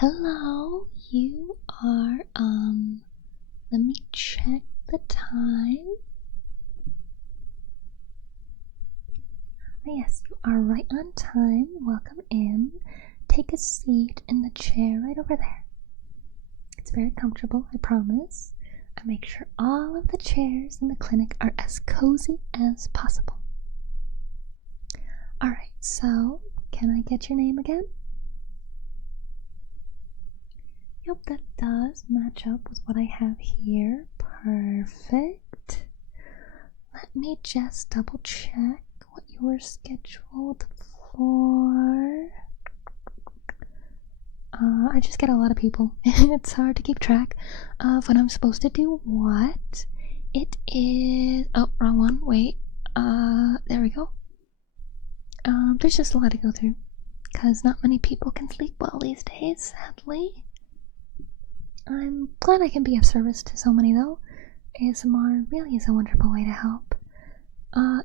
Hello, you are, let me check the time. Yes, you are right on time. Welcome in. Take a seat in the chair right over there. It's very comfortable, I promise. I make sure all of the chairs in the clinic are as cozy as possible. Alright, so, can I get your name again? Yep, that does match up with what I have here. Perfect. Let me just double check what you were scheduled for. I just get a lot of people. It's hard to keep track of when I'm supposed to do what. It is... oh, wrong one. Wait. There we go. There's just a lot to go through. Because not many people can sleep well these days, sadly. I'm glad I can be of service to so many, though. ASMR really is a wonderful way to help.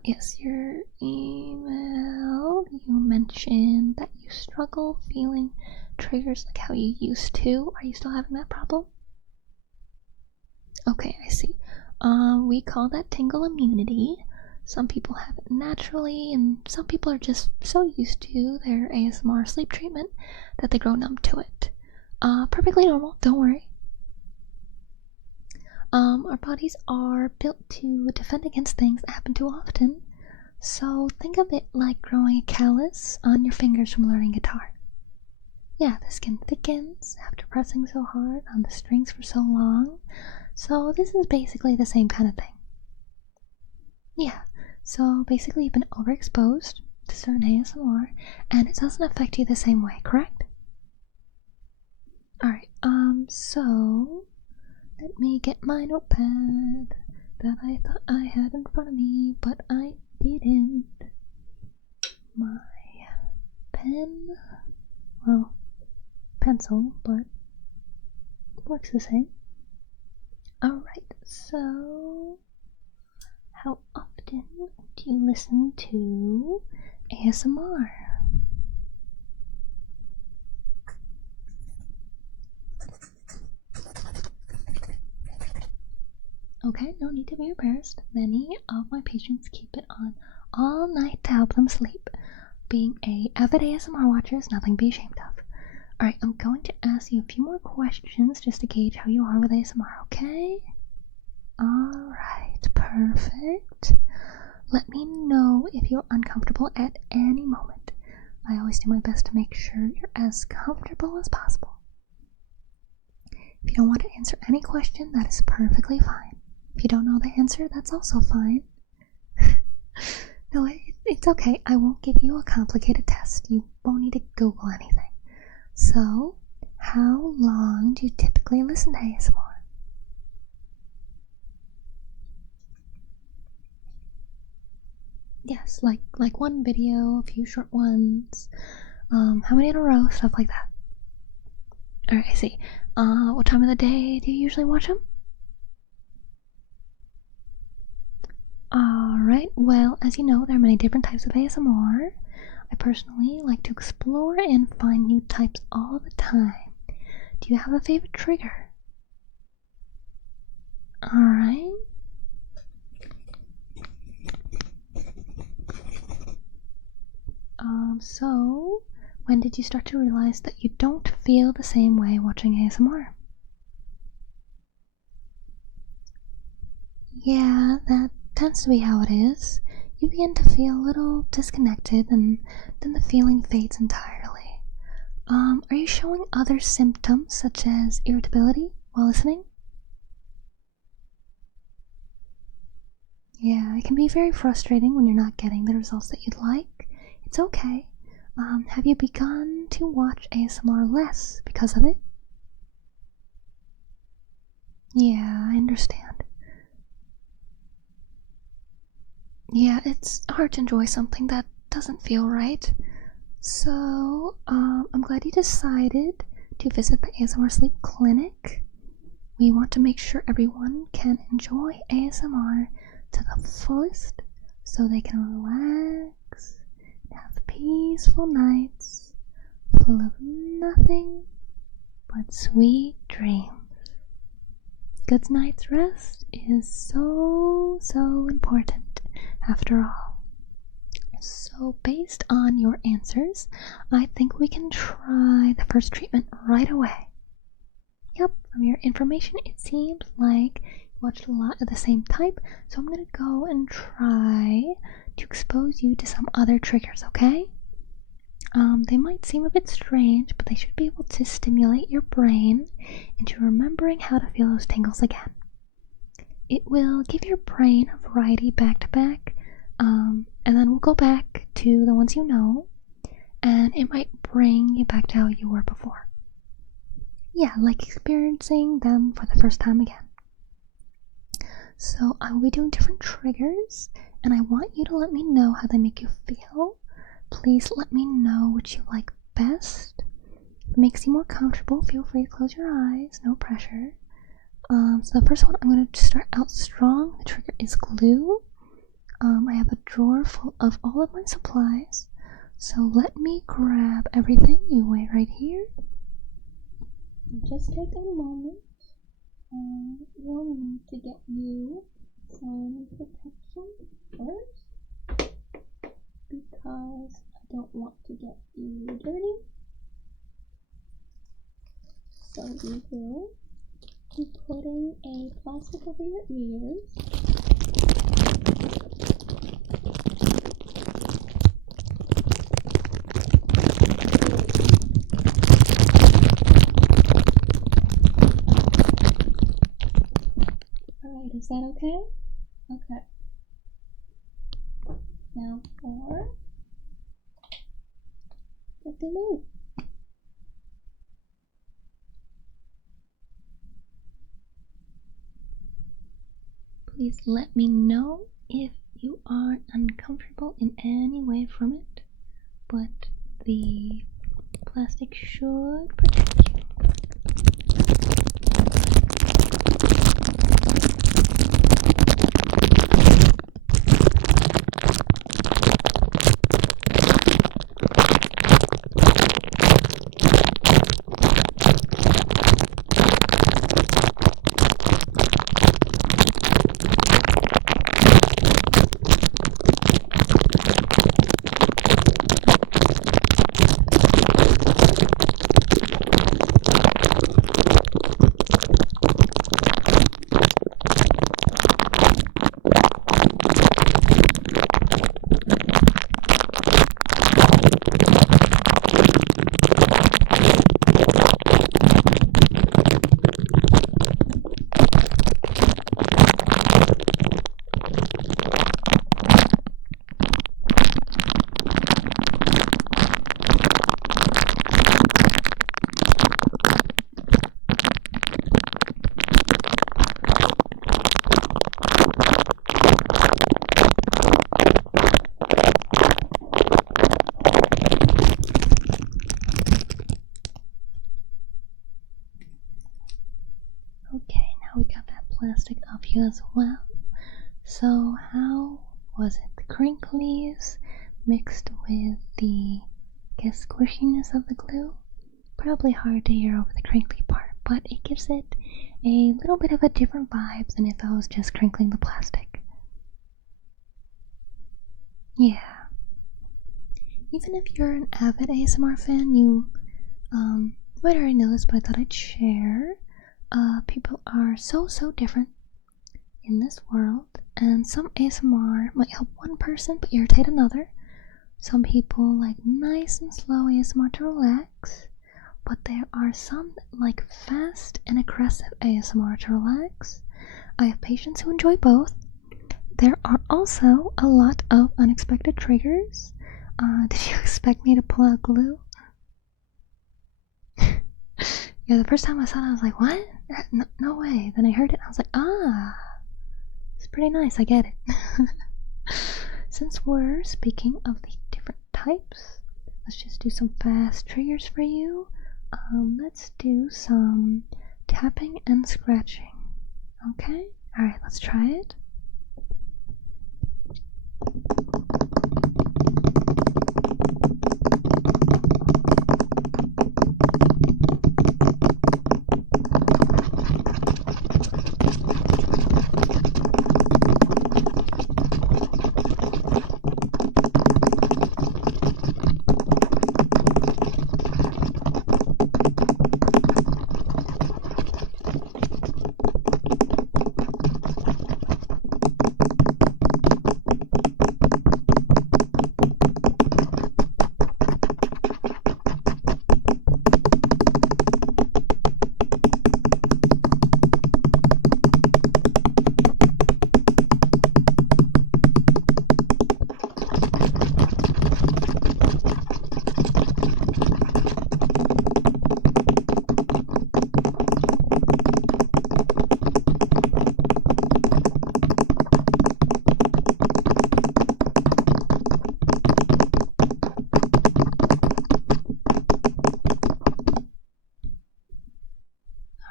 Yes, your email, you mentioned that you struggle feeling triggers like how you used to. Are you still having that problem? Okay, I see. We call that tingle immunity. Some people have it naturally, and some people are just so used to their ASMR sleep treatment that they grow numb to it. Perfectly normal, don't worry. Our bodies are built to defend against things that happen too often. So think of it like growing a callus on your fingers from learning guitar. Yeah, the skin thickens after pressing so hard on the strings for so long. So this is basically the same kind of thing. Yeah, so basically you've been overexposed to certain ASMR, and it doesn't affect you the same way, correct? Alright, so let me get my notepad that I thought I had in front of me, but I didn't. My pen, well, pencil, but works the same. Alright, so how often do you listen to ASMR? Okay, no need to be embarrassed. Many of my patients keep it on all night to help them sleep. Being a avid ASMR watcher is nothing to be ashamed of. Alright, I'm going to ask you a few more questions just to gauge how you are with ASMR, okay? Alright, perfect. Let me know if you're uncomfortable at any moment. I always do my best to make sure you're as comfortable as possible. If you don't want to answer any question, that is perfectly fine. If you don't know the answer, that's also fine. No, it's okay. I won't give you a complicated test. You won't need to Google anything. So, how long do you typically listen to ASMR? Yes, like one video, a few short ones. How many in a row? Stuff like that. Alright, I see. What time of the day do you usually watch them? Alright, well, as you know, there are many different types of ASMR. I personally like to explore and find new types all the time. Do you have a favorite trigger? Alright. So, when did you start to realize that you don't feel the same way watching ASMR? Yeah, that tends to be how it is. You begin to feel a little disconnected, and then the feeling fades entirely. Are you showing other symptoms such as irritability while listening? Yeah, it can be very frustrating when you're not getting the results that you'd like. It's okay. Have you begun to watch ASMR less because of it? Yeah, I understand. Yeah, it's hard to enjoy something that doesn't feel right. So, I'm glad you decided to visit the ASMR Sleep Clinic. We want to make sure everyone can enjoy ASMR to the fullest so they can relax and have peaceful nights full of nothing sweet dreams. Good night's rest is so important after all. So based on your answers, I think we can try the first treatment right away. Yep, from your information it seems like you watched a lot of the same type, so I'm gonna go and try to expose you to some other triggers, okay? They might seem a bit strange, but they should be able to stimulate your brain into remembering how to feel those tingles again. It will give your brain a variety back to back, and then we'll go back to the ones you know, and it might bring you back to how you were before. Yeah, like experiencing them for the first time again. So I will be doing different triggers, and I want you to let me know how they make you feel. Please let me know what you like best. If it makes you more comfortable, feel free to close your eyes, no pressure. So the first one, I'm going to start out strong. The trigger is glue. I have a drawer full of all of my supplies, so let me grab everything. You wait right here. Just take a moment. We'll need to get you some protection first, because I don't want to get you dirty. So we will be putting a plastic over your ears. Alright, is that okay? Okay. Now for the glue. Please let me know if you are uncomfortable in any way from it, but the plastic should protect you. Okay, now we got that plastic off you as well. So how was it? The crinklies mixed with the, squishiness of the glue? Probably hard to hear over the crinkly part, but it gives it a little bit of a different vibe than if I was just crinkling the plastic. Yeah. Even if you're an avid ASMR fan, you might already know this, but I thought I'd share. People are so different in this world, and some ASMR might help one person but irritate another. Some people like nice and slow ASMR to relax, but there are some that like fast and aggressive ASMR to relax. I have patients who enjoy both. There are also a lot of unexpected triggers. Did you expect me to pull out glue? Yeah, the first time I saw it I was like, what? No way. Then I heard it and I was like, ah, it's pretty nice, I get it. Since we're speaking of the different types, let's just do some fast triggers for you. Let's do some tapping and scratching. Okay? Alright, let's try it.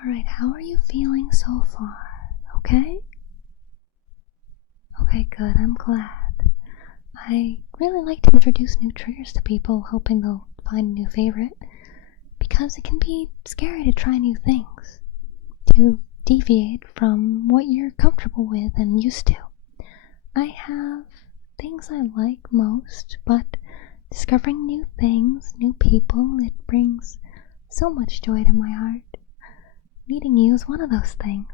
Alright, how are you feeling so far? Okay? Okay, good, I'm glad. I really like to introduce new triggers to people, hoping they'll find a new favorite, because it can be scary to try new things, to deviate from what you're comfortable with and used to. I have things I like most, but discovering new things, new people, it brings so much joy to my heart. Meeting you is one of those things.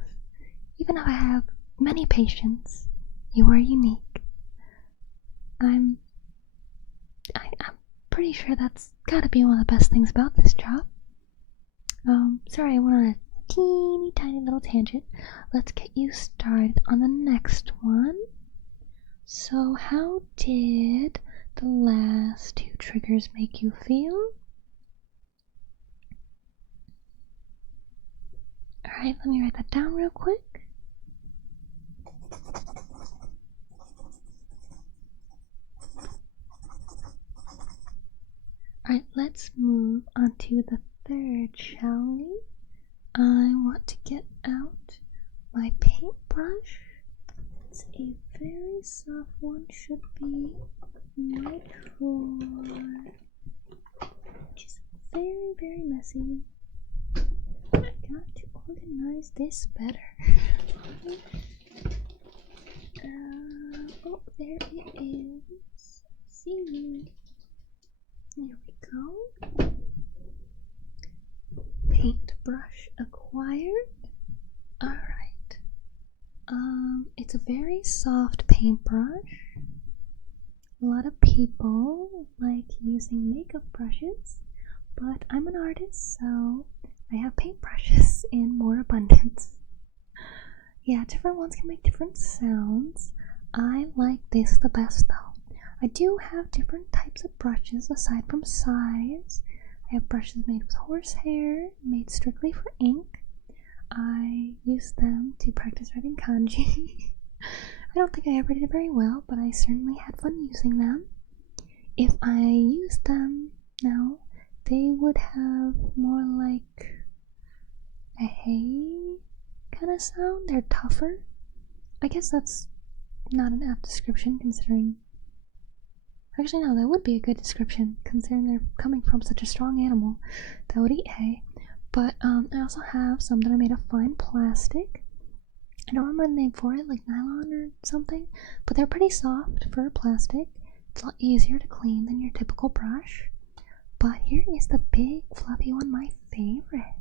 Even though I have many patients, you are unique. I'm pretty sure that's gotta be one of the best things about this job. Sorry, I went on a teeny tiny little tangent. Let's get you started on the next one. So, how did the last two triggers make you feel? Alright, let me write that down real quick. Alright, let's move on to the third, shall we? I want to get out my paintbrush. It's a very soft one, should be my drawer. Just very, very messy. I got to organize this better. Oh, there it is. See. There we go. Paintbrush acquired. Alright. It's a very soft paintbrush. A lot of people like using makeup brushes, but I'm an artist, so I have paintbrushes in more abundance. Yeah, different ones can make different sounds. I like this the best though. I do have different types of brushes aside from size. I have brushes made with horsehair, made strictly for ink. I use them to practice writing kanji. I don't think I ever did very well, but I certainly had fun using them. If I used them now, they would have more like a hay kind of sound. They're tougher. I guess that's not an apt description considering... Actually, no, that would be a good description considering they're coming from such a strong animal that would eat hay. But I also have some that are made of fine plastic. I don't remember the name for it, like nylon or something, but they're pretty soft for plastic. It's a lot easier to clean than your typical brush. But here is the big fluffy one, my favorite.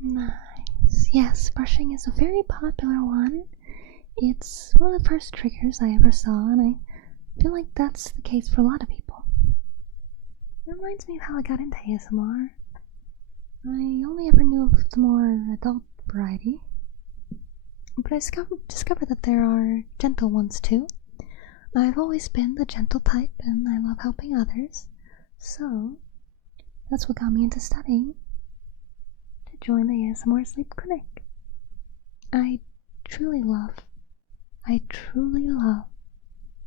Nice. Yes, brushing is a very popular one. It's one of the first triggers I ever saw, and I feel like that's the case for a lot of people. It reminds me of how I got into ASMR. I only ever knew of the more adult variety. But I discovered that there are gentle ones too. I've always been the gentle type and I love helping others, so that's what got me into studying to join the ASMR sleep clinic. I truly love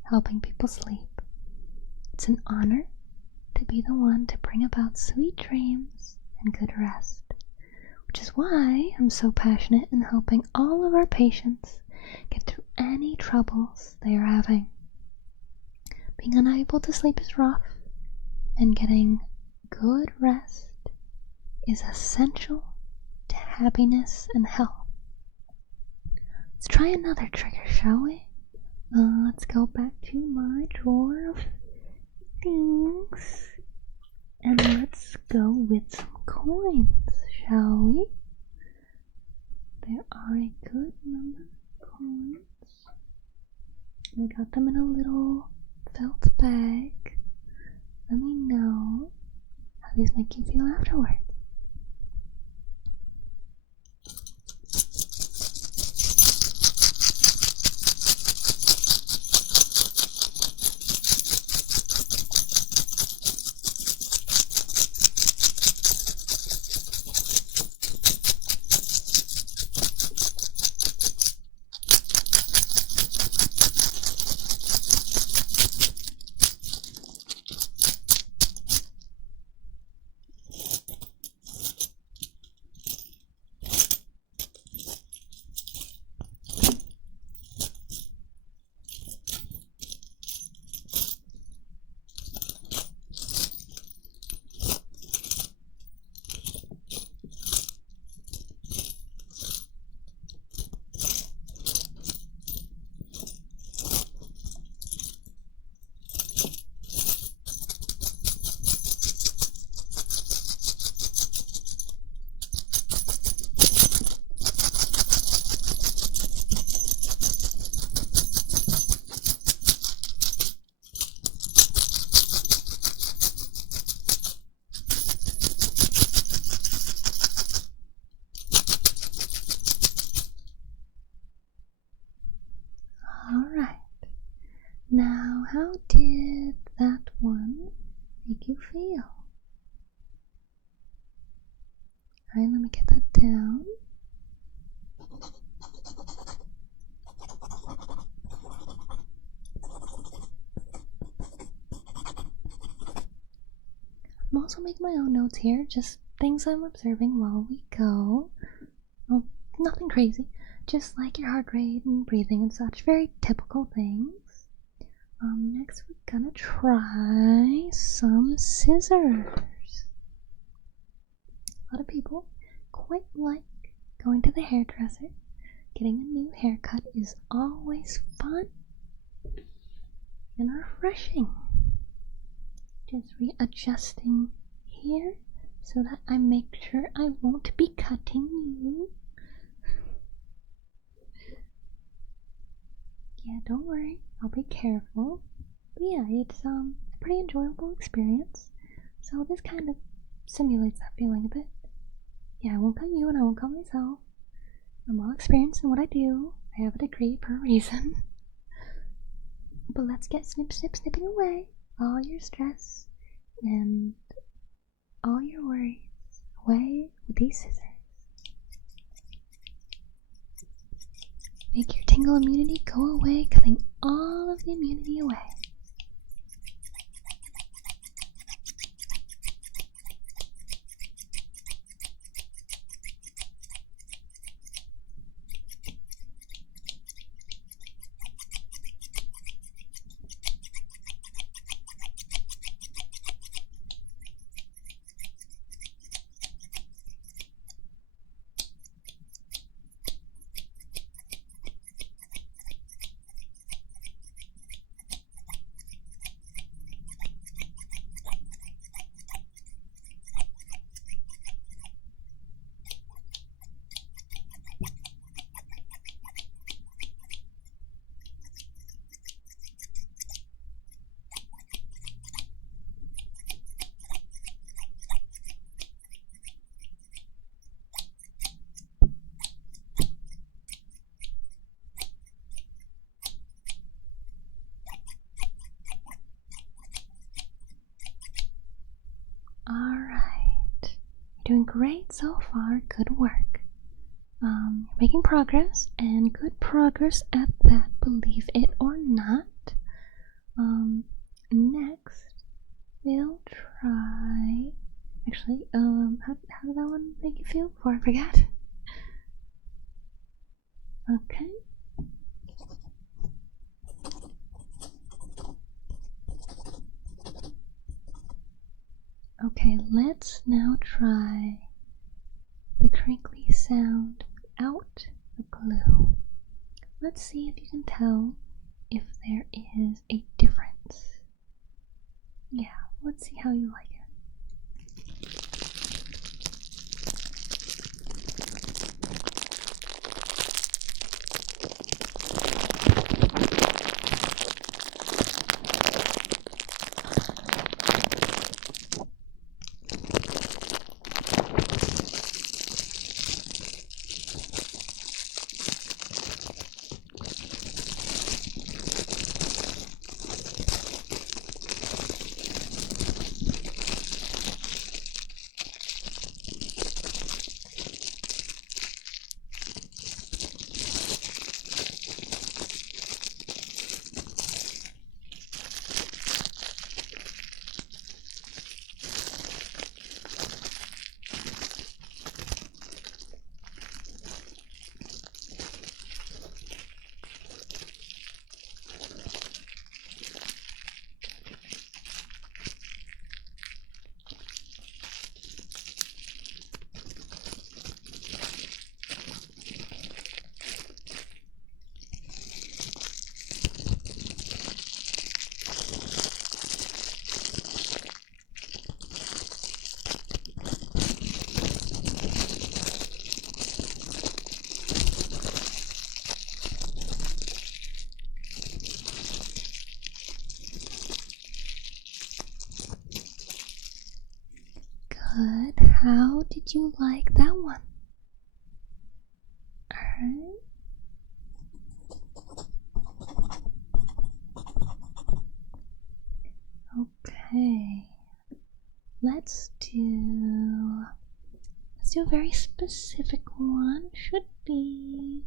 helping people sleep. It's an honor to be the one to bring about sweet dreams and good rest, which is why I'm so passionate in helping all of our patients get through any troubles they are having. Being unable to sleep is rough, and getting good rest is essential to happiness and health. Let's try another trigger, shall we? Let's go back to my drawer of things, and let's go with some coins, shall we? There are a good number of coins. I got them in a little felt bag. Let me know how these make you feel afterwards. Alright, now how did that one make you feel? Alright, let me get that down. I'm also making my own notes here, just things I'm observing while we go. Well, nothing crazy, just like your heart rate and breathing and such, very typical things. Next we're gonna try some scissors. A lot of people quite like going to the hairdresser. Getting a new haircut is always fun and refreshing. Just readjusting here so that I make sure I won't be cutting you. Yeah, don't worry, I'll be careful. But yeah, it's a pretty enjoyable experience. So this kind of simulates that feeling a bit. Yeah, I won't cut you and I won't cut myself. I'm well experienced in what I do. I have a degree for a reason. But let's get snipping away all your stress and all your worries away with these scissors. Make your tingle immunity go away, cutting all of the immunity away. doing great so far. Good work. Making progress, and good progress at that, believe it or not. Next we'll try. Actually, how did that one make you feel before I forget? Okay. Okay, let's now try the crinkly sound without the glue. Let's see if you can tell if there is a difference. Yeah, let's see how you like it. Good. How did you like that one? Alright. Okay. Let's do a very specific one. Should be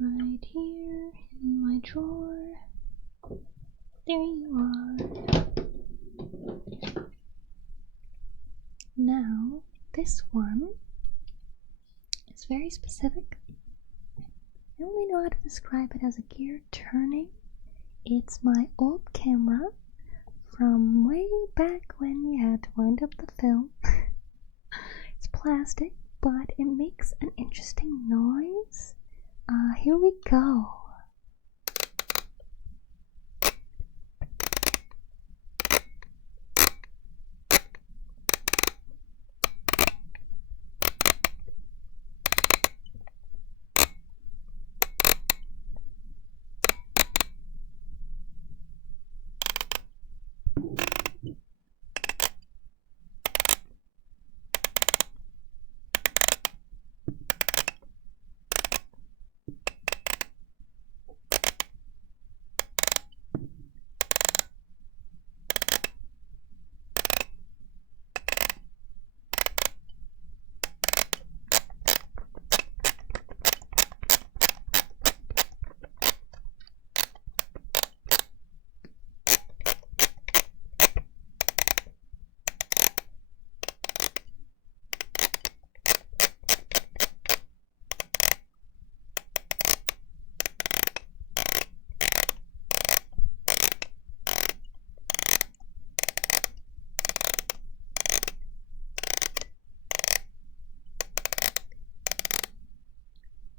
right here in my drawer. There you are. Now, this one is very specific. I only know how to describe it as a gear turning. It's my old camera from way back when we had to wind up the film. It's plastic, but it makes an interesting noise. Here we go.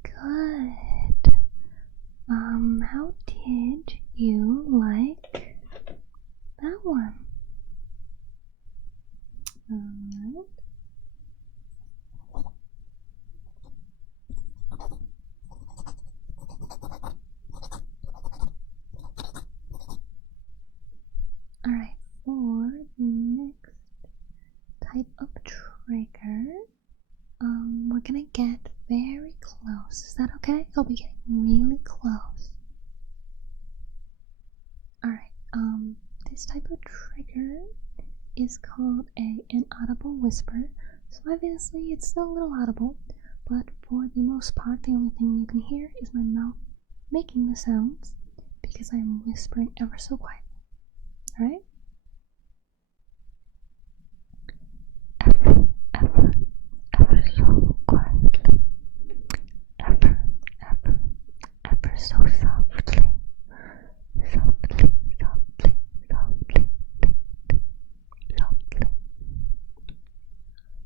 Good. How did you like that one? Alright. Alright, for the next type of trigger, we're gonna get very close. Is that okay? I'll be getting really close. Alright, this type of trigger is called an inaudible whisper. So obviously it's still a little audible, but for the most part the only thing you can hear is my mouth making the sounds because I'm whispering ever so quietly. Alright? Ever so quietly. Ever so softly. Softly.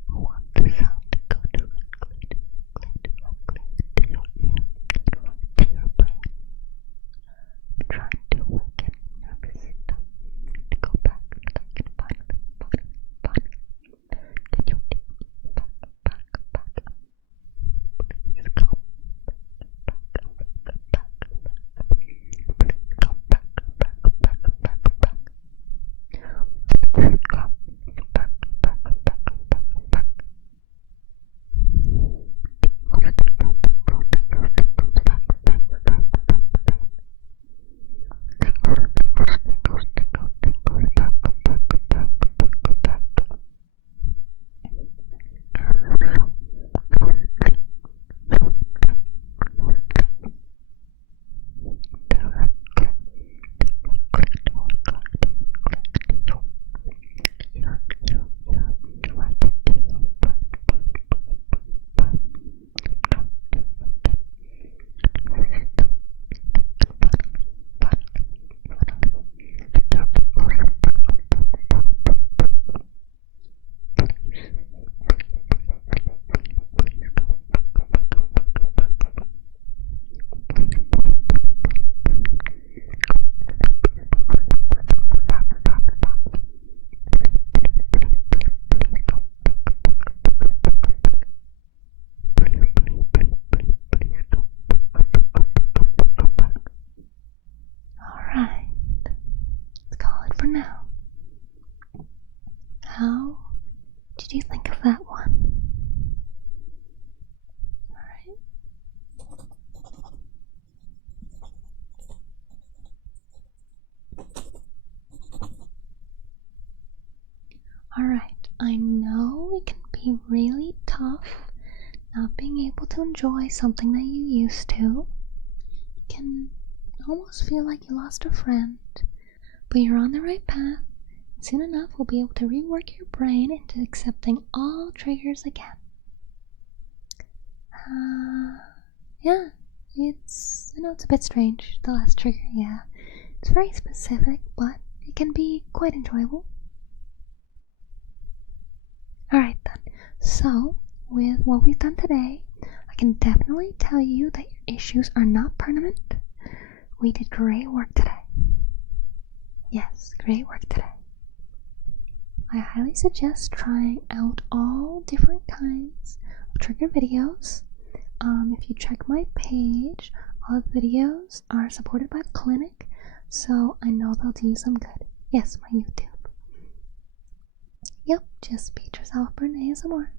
I want the sound to go directly to your ear, to your brain. I'm trying to awaken nervous system to go back so that I can finally get your teeth back. Please come back. Please come back. Now, how did you think of that one? Alright. Alright, I know it can be really tough not being able to enjoy something that you used to. It can almost feel like you lost a friend. But you're on the right path. Soon enough, we'll be able to rework your brain into accepting all triggers again. Yeah, I know it's a bit strange, the last trigger, yeah. It's very specific, but it can be quite enjoyable. Alright then, so, with what we've done today, I can definitely tell you that your issues are not permanent. We did great work today. Yes, great work today. I highly suggest trying out all different kinds of trigger videos. If you check my page, all the videos are supported by the clinic, so I know they'll do you some good. Yes, my YouTube. Yep, just beat yourself for an ASMR.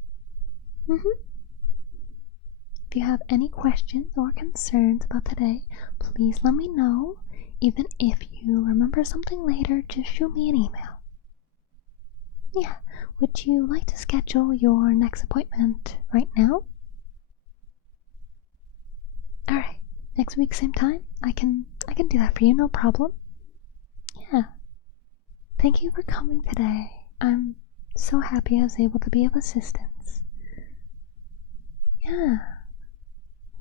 If you have any questions or concerns about today, please let me know. Even if you remember something later, just shoot me an email. Yeah, would you like to schedule your next appointment right now? Alright, next week same time? I can do that for you, no problem. Yeah. Thank you for coming today. I'm so happy I was able to be of assistance. Yeah.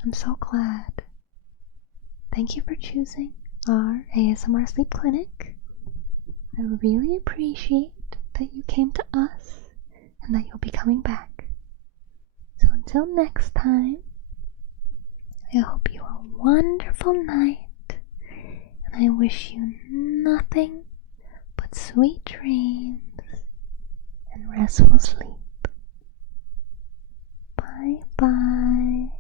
I'm so glad. Thank you for choosing our ASMR Sleep Clinic. I really appreciate that you came to us and that you'll be coming back. So until next time, I hope you a wonderful night, and I wish you nothing but sweet dreams and restful sleep. Bye bye.